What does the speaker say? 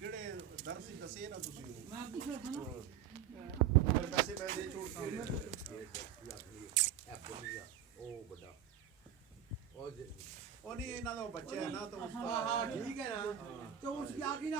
ਜਿਹੜੇ ਦਰਸੀ ਦੱਸੇ ਨਾ ਤੁਸੀਂ ਮੈਂ ਪੁੱਛਿਆ ਸੀ ਨਾ ਪੈਸੇ ਪੈਸੇ ਛੋੜ ਉਹ ਵੱਡਾ ਉਹ ਉਹ ਨਹੀਂ ਇਹਨਾਂ ਦਾ ਬੱਚਾ ਹੈ ਨਾ ਤਾਂ ਹਾਂ ਠੀਕ ਹੈ ਨਾ ਤੇ ਉਸ ਕੀ ਆ ਗਈ ਨਾ